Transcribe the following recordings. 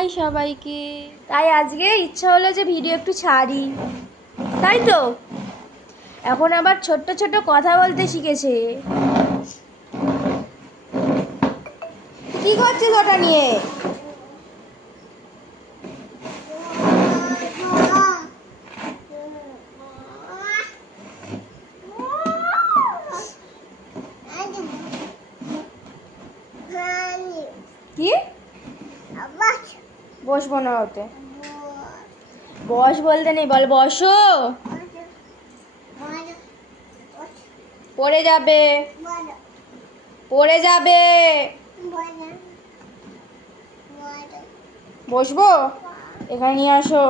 High সবাইকে। তাই আজকে ইচ্ছা হলো যে ভিডিও একটু ছাড়ি, তাই তো এখন আবার ছোট্ট ছোট্ট কথা বলতে শিখেছে। কি করছিস ওটা নিয়ে? কি বসবো না ওতে? বস বলতে নেই, বল বসো। পড়ে যাবে, পড়ে যাবে। বসবো, এখানে নিয়ে আসো।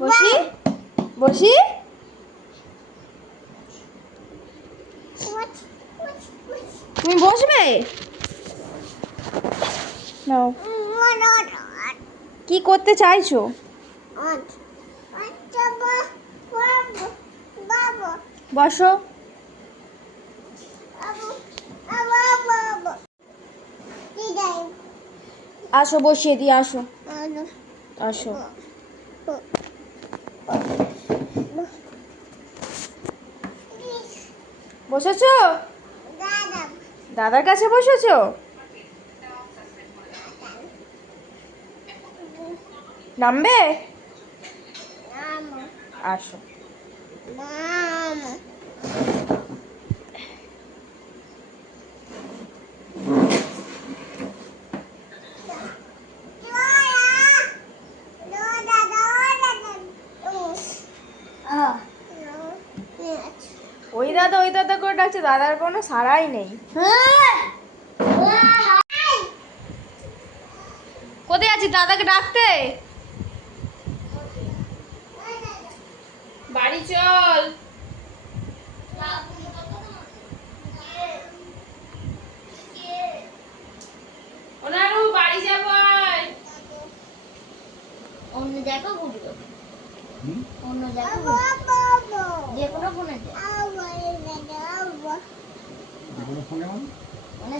বসি বসি। তুমি বসবে? নাও। কি করতে চাইছো? বসো। আসো, বসিয়ে দিই, আসো আসো। বসেছো? দাদার কাছে বসেছো? নামবে? আসো। ওই দাদা করে ডাকছে, দাদার কোনো সাড়াই নেই। কোথায় আছিস? দাদাকে ডাকতে। বাড়ি চল। ওনারও বাড়ি যাব। অন্য জায়গা ঘুরবো, অন্য জায়গা যে কোনো ফোনে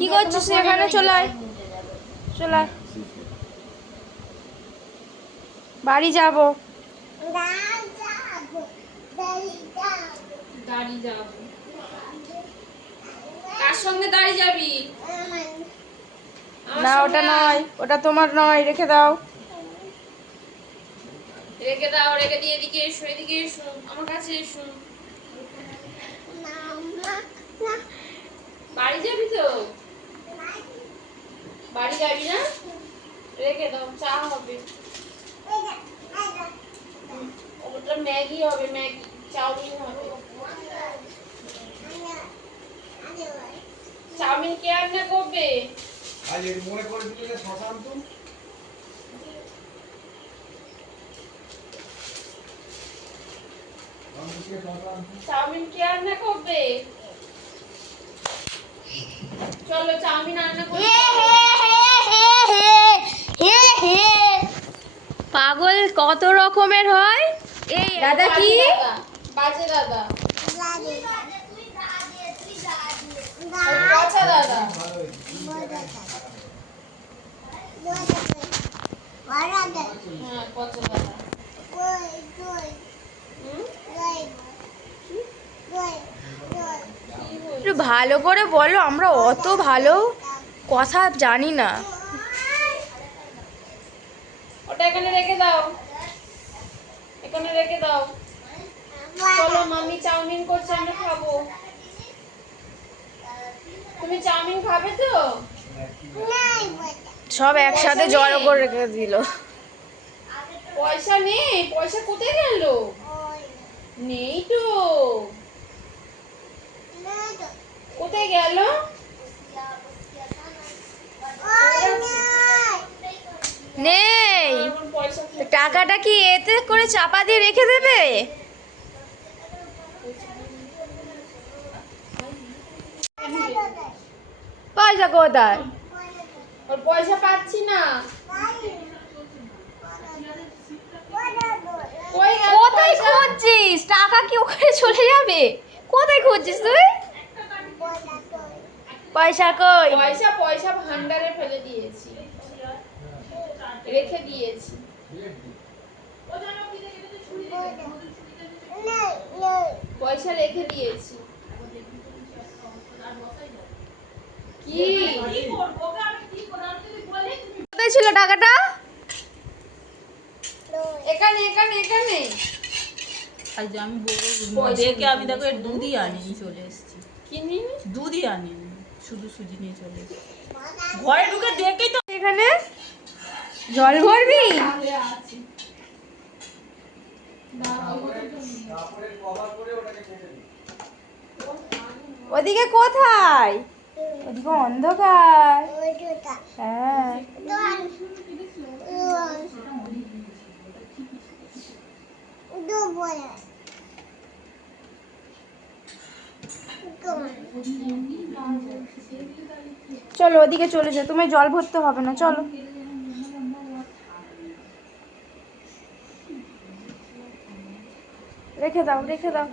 কি করছিস এখানে? চলে আয়, চলে আয়। বাড়ি যাব। দাঁড়ি যাব। কার সঙ্গে দাঁড়ি যাবি? না ওটা নয়, ওটা তোমার নয়, রেখে দাও। রেখে দাও, রেখে দিয়ে এদিকে এসো, এদিকে এসো, আমার কাছে এসো। বাড়ি যাবি তো? বাড়ি যাবি না? রেখে দাও, চা হবে। ওটা ম্যাগি হবে, ম্যাগি, চাউমিন হবে। চাউমিন কে রান্না করবে? আজ এর মনে করে দিলে শশাঙ্ক চাউমিন কে রান্না করবে? চলো চাউমিন রান্না করবে। পাগল কত রকমের হয়। এই দাদা কি বাজে দাদা, পচা দাদা। হ্যাঁ, পচা দাদা। একটু ভালো করে বলো, আমরা অত ভালো কথা জানি না। ওটা এখানে রেখে দাও, এখানে রেখে দাও। চলো মামি চাউমিন করছে, আমরা খাবো। তুমি চাউমিন খাবে তো? সব একসাথে জড়ো করে রেখে দিল। পয়সা নেই? পয়সা কোথায় গেল? নেই তো। কোথায় গেল? নেই। পয়সা তো টাকাটা কি এতে করে চাপা দিয়ে রেখে দেবে? পয়সা কোথায়? ওর পয়সা পাচ্ছি না। কোথায় খুঁজছিস? টাকা কি ওখানে চলে যাবে? কোথায় কোথায় খুঁজছিস তুই? পয়সা কই? পয়সা পয়সা ভান্ডারে ফেলে দিয়েছি, রেখে দিয়েছি। পয়সা রেখে দিয়েছি। কি কোথায় ছিল টাকাটা? এখানে এখানে এখানে। আজ আমি পয়সা দেখে আমি দেখো এর দুধই আনিনি, চলে এসেছি। কি নিনি? দুধই আনিনি, শুধু সুজি নিয়ে চলে এসেছি। ঘরে ঢুকে দেখেই তো এখানে জল ভরবি? তারপরে কভার করে ওটাকে কেটে দিই। ওদিকে কোথায়? ওদিকে অন্ধকার। হ্যাঁ চলো ওদিকে চলে যাও, তোমায় জল ভরতে হবে না, চলো। রেখে দাও রেখে দাও।